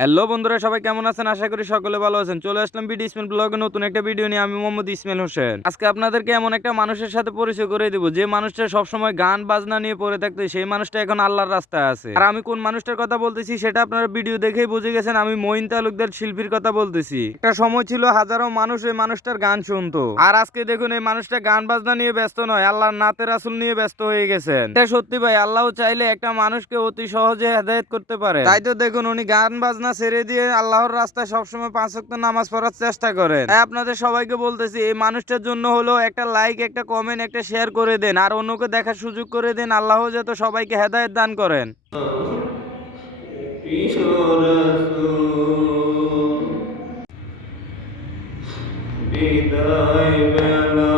Hello বন্ধুরা, সবাই কেমন আছেন? আশা করি সকলে ভালো আছেন। চলে আসলাম বিডি ইসমাইল ব্লগে নতুন একটা ভিডিও নিয়ে। আমি মোহাম্মদ ইসমাইল হোসেন। আজকে আপনাদেরকে এমন একটা মানুষের সাথে পরিচয় করে দিব, যে মানুষটা সবসময় গান বাজনা নিয়ে পড়ে থাকতো। সেই মানুষটা এখন আল্লাহর রাস্তায় আছে। আর আমি কোন মানুষটার কথা বলতেছি, সেটা আপনারা ভিডিও দেখেই বুঝে গেছেন। আমি মঈন তালুকদার শিল্পীর কথা বলতেছি। একটা সময় ছিল হাজারো মানুষ এই মানুষটার গান শুনতো। আর আজকে দেখুন, এই মানুষটা গান বাজনা নিয়ে ব্যস্ত নয়, আল্লাহর নাতে রাসুল নিয়ে ব্যস্ত হয়ে গেছেন। এটা সত্যি ভাই আল্লাহ চাইলে একটা মানুষকে অতি সহজে হেদায়েত করতে পারে। তাই তো দেখুন, উনি গান বাজনা গুণা ছেড়ে দিয়ে আল্লাহর রাস্তায় সবসময় পাঁচ অক্ত নামাজ পড়ার চেষ্টা করেন। তাই আপনাদের সবাইকে বলতেছি, এই মানুষটার জন্য হলো একটা লাইক একটা কমেন্ট একটা শেয়ার করে দেন। আর অন্যকে দেখার সুযোগ করে দেন, আল্লাহ যাতে সবাইকে হেদায়ত দান করেন। বিদায় বেলা।